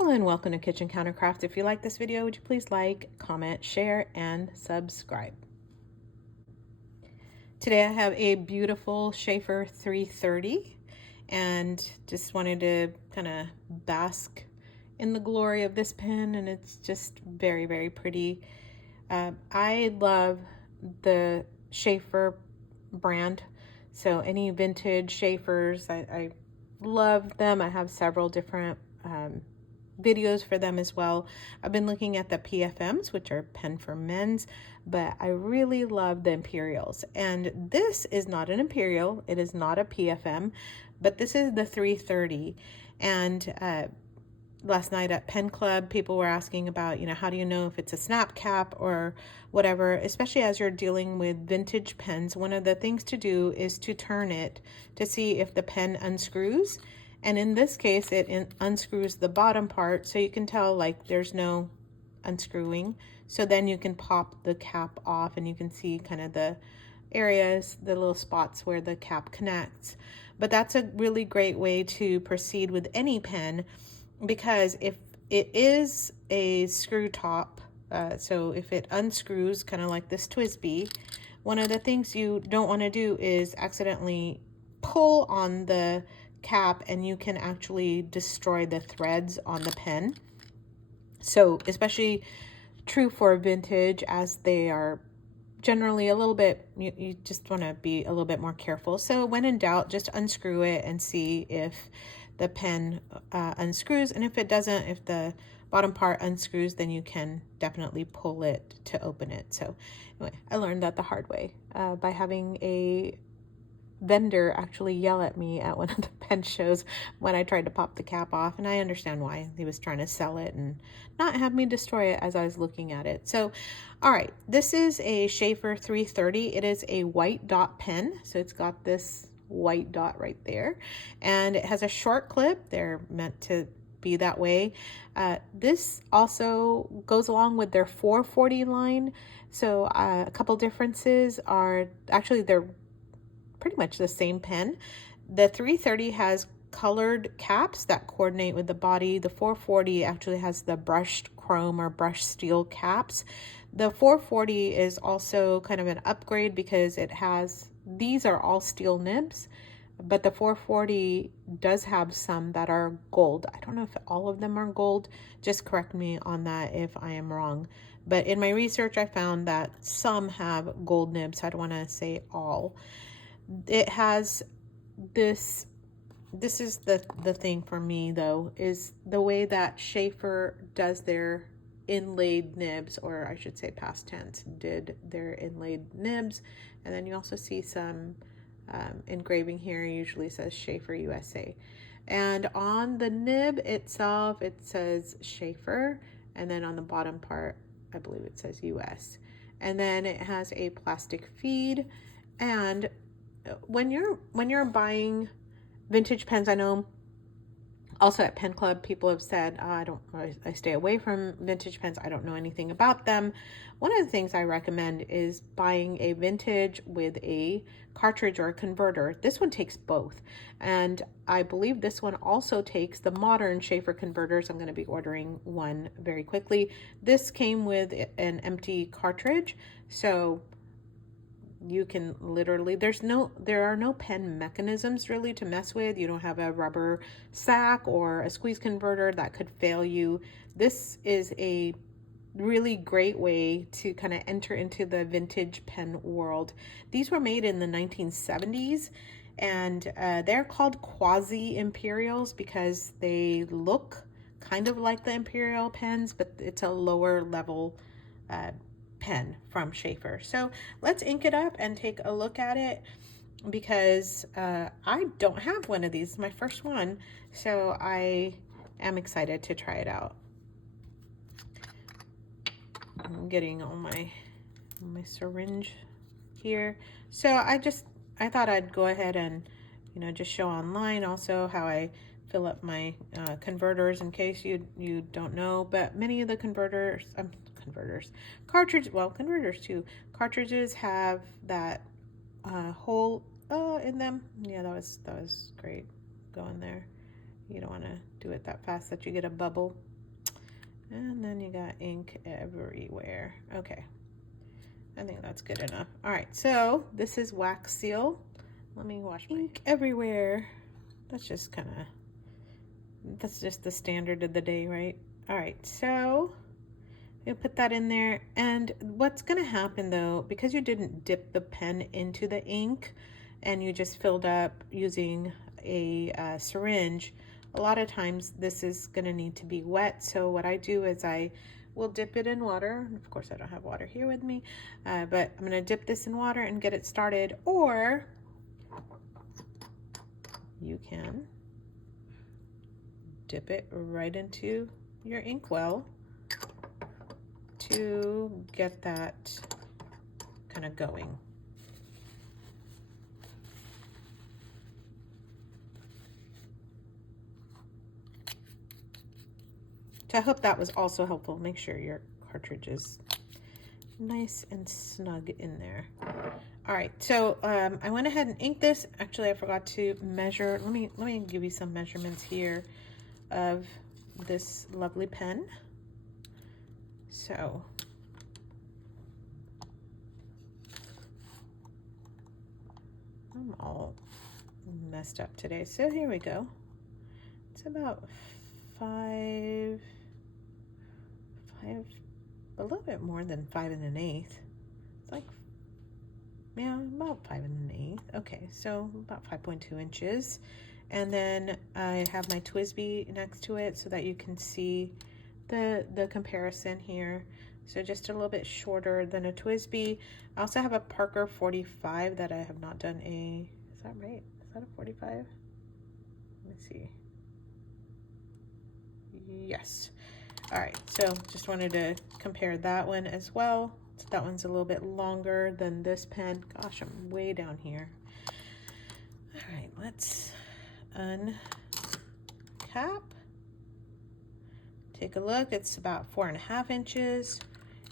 Hello and welcome to Kitchen Countercraft. If you like this video, would you please like, comment, share, and subscribe. Today I have a beautiful Sheaffer 330 and just wanted to kind of bask in the glory of this pen, and it's just very, very pretty. I love the Sheaffer brand, so any vintage Sheaffers, I love them. I have several different videos for them as well. I've been looking at the PFMs, which are pen for men's, but I really love the Imperials. And this is not an Imperial, it is not a PFM, but this is the 330. And last night at Pen Club, people were asking about, how do you know if it's a snap cap or whatever, especially as you're dealing with vintage pens. One of the things to do is to turn it to see if the pen unscrews. And in this case, it unscrews the bottom part, so you can tell like there's no unscrewing. So then you can pop the cap off and you can see kind of the areas, the little spots where the cap connects. But that's a really great way to proceed with any pen, because if it is a screw top, so if it unscrews kind of like this Twisby, one of the things you don't want to do is accidentally pull on the cap and you can actually destroy the threads on the pen. So especially true for vintage, as they are generally a little bit, you just want to be a little bit more careful. So when in doubt, just unscrew it and see if the pen unscrews. And if it doesn't, if the bottom part unscrews, then you can definitely pull it to open it. So anyway, I learned that the hard way by having a vendor actually yell at me at one of the pen shows when I tried to pop the cap off, and I understand why. He was trying to sell it and not have me destroy it as I was looking at it. So all right, this is a Sheaffer 330. It is a white dot pen, so it's got this white dot right there, and it has a short clip. They're meant to be that way. This also goes along with their 440 line. So a couple differences are, actually they're pretty much the same pen. The 330 has colored caps that coordinate with the body. The 440 actually has the brushed chrome or brushed steel caps. The 440 is also kind of an upgrade because it has, these are all steel nibs, but the 440 does have some that are gold. I don't know if all of them are gold. Just correct me on that if I am wrong. But in my research, I found that some have gold nibs. I don't want to say all. It has this is the thing for me though, is the way that Sheaffer does their inlaid nibs, or I should say past tense, did their inlaid nibs. And then you also see some engraving here, usually says Sheaffer USA. And on the nib itself, it says Sheaffer, and then on the bottom part, I believe it says US. And then it has a plastic feed. And when you're buying vintage pens, I know also at Pen Club people have said, I stay away from vintage pens, I don't know anything about them. One of the things I recommend is buying a vintage with a cartridge or a converter. This one takes both, and I believe this one also takes the modern Sheaffer converters. I'm going to be ordering one very quickly. This came with an empty cartridge, so you can literally, there are no pen mechanisms really to mess with. You don't have a rubber sack or a squeeze converter that could fail you. This is a really great way to kind of enter into the vintage pen world. These were made in the 1970s, and they're called quasi Imperials because they look kind of like the Imperial pens, but it's a lower level pen from Sheaffer. So let's ink it up and take a look at it, because I don't have one of these. It's my first one, so I am excited to try it out. I'm getting all my syringe here. So I thought I'd go ahead and just show online also how I fill up my converters, in case you don't know. But many of the converters cartridges have that hole in them. Yeah, that was great. Go in there. You don't want to do it that fast that you get a bubble. And then you got ink everywhere. Okay, I think that's good enough. All right, so this is wax seal. Let me wash my ink everywhere. That's just the standard of the day, right? All right, so you'll put that in there. And what's gonna happen though, because you didn't dip the pen into the ink and you just filled up using a syringe, a lot of times this is gonna need to be wet. So what I do is I will dip it in water. Of course I don't have water here with me, but I'm gonna dip this in water and get it started. Or you can dip it right into your inkwell to get that kind of going. So I hope that was also helpful. Make sure your cartridge is nice and snug in there. All right, so I went ahead and inked this. Actually, I forgot to measure. Let me give you some measurements here of this lovely pen. So I'm all messed up today. So here we go. It's about a little bit more than 5 1/8. It's like, yeah, about 5 1/8. Okay, so about 5.2 inches. And then I have my TWSBI next to it so that you can see the comparison here. So just a little bit shorter than a TWSBI. I also have a Parker 45 that I have not done a, is that right? Is that a 45? Let me see. Yes. All right, so just wanted to compare that one as well. So that one's a little bit longer than this pen. Gosh, I'm way down here. All right, let's uncap. Take a look. It's about 4.5 inches.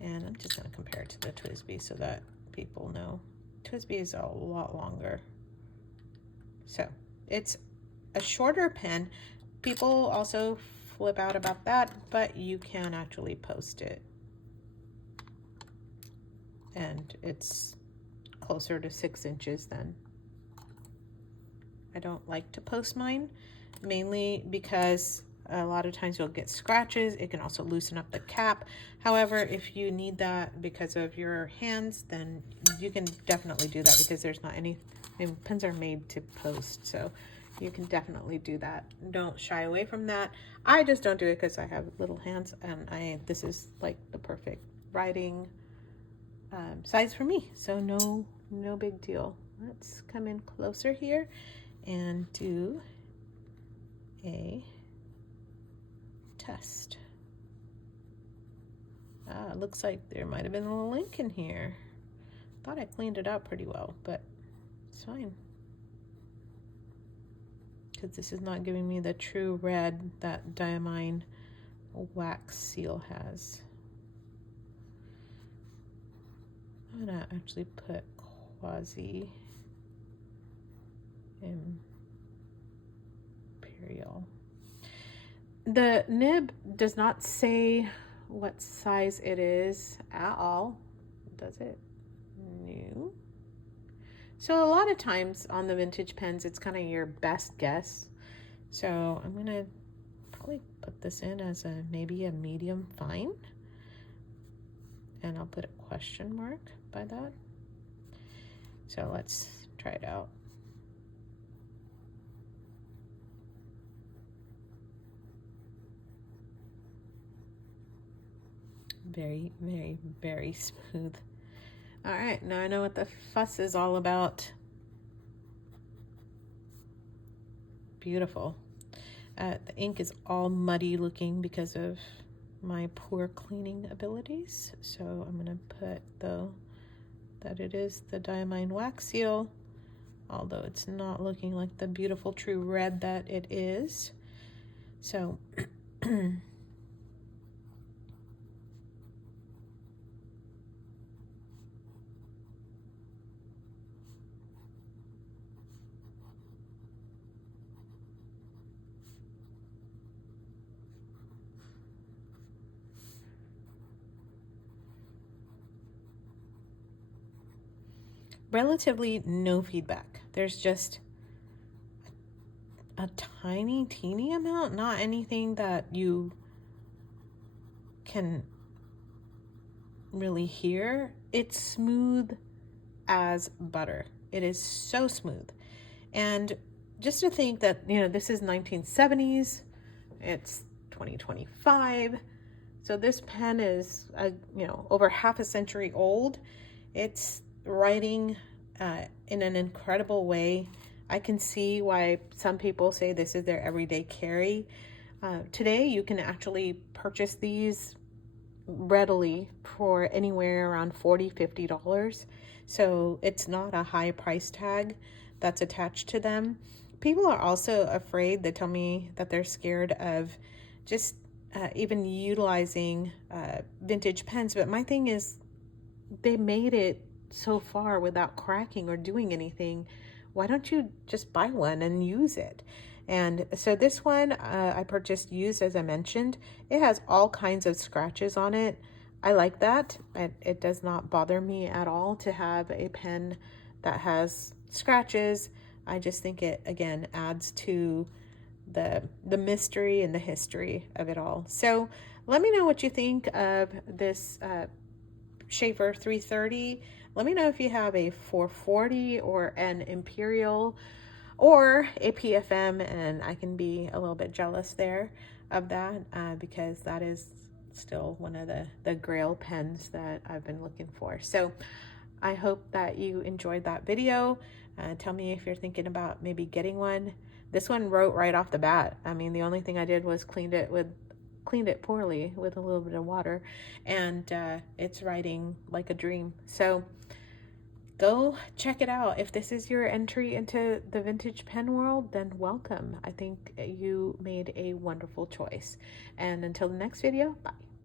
And I'm just going to compare it to the TWSBI so that people know. TWSBI is a lot longer. So it's a shorter pen. People also flip out about that, but you can actually post it. And it's closer to 6 inches then. I don't like to post mine, mainly because a lot of times you'll get scratches. It can also loosen up the cap. However, if you need that because of your hands, then you can definitely do that because there's not any, I mean, pens are made to post, so you can definitely do that. Don't shy away from that. I just don't do it because I have little hands, and this is like the perfect writing size for me, so no big deal. Let's come in closer here and do a test. Looks like there might have been a link in here. Thought I cleaned it out pretty well, but it's fine. Because this is not giving me the true red that Diamine wax seal has. I'm gonna actually put Quasi Imperial. The nib does not say what size it is at all, does it? No. So a lot of times on the vintage pens, it's kind of your best guess. So I'm gonna probably put this in as maybe a medium fine, and I'll put a question mark by that. So let's try it out. Very, very, very smooth. All right, now I know what the fuss is all about. Beautiful. The ink is all muddy looking because of my poor cleaning abilities. So I'm gonna put though that it is the Diamine wax seal, although it's not looking like the beautiful true red that it is. So relatively no feedback. There's just a tiny, teeny amount, not anything that you can really hear. It's smooth as butter. It is so smooth. And just to think that, this is 1970s, it's 2025. So this pen is, over half a century old. It's writing in an incredible way. I can see why some people say this is their everyday carry. Today, you can actually purchase these readily for anywhere around $40, $50. So it's not a high price tag that's attached to them. People are also afraid. They tell me that they're scared of just even utilizing vintage pens. But my thing is, they made it so far without cracking or doing anything. Why don't you just buy one and use it? And so this one I purchased used, as I mentioned. It has all kinds of scratches on it. I like that. It does not bother me at all to have a pen that has scratches. I just think it, again, adds to the mystery and the history of it all. So let me know what you think of this Sheaffer 330. Let me know if you have a 440 or an Imperial or a PFM, and I can be a little bit jealous there of that because that is still one of the grail pens that I've been looking for. So I hope that you enjoyed that video. Tell me if you're thinking about maybe getting one. This one wrote right off the bat. I mean, the only thing I did was cleaned it poorly with a little bit of water, and it's writing like a dream. So go check it out. If this is your entry into the vintage pen world, then welcome. I think you made a wonderful choice. And until the next video, bye.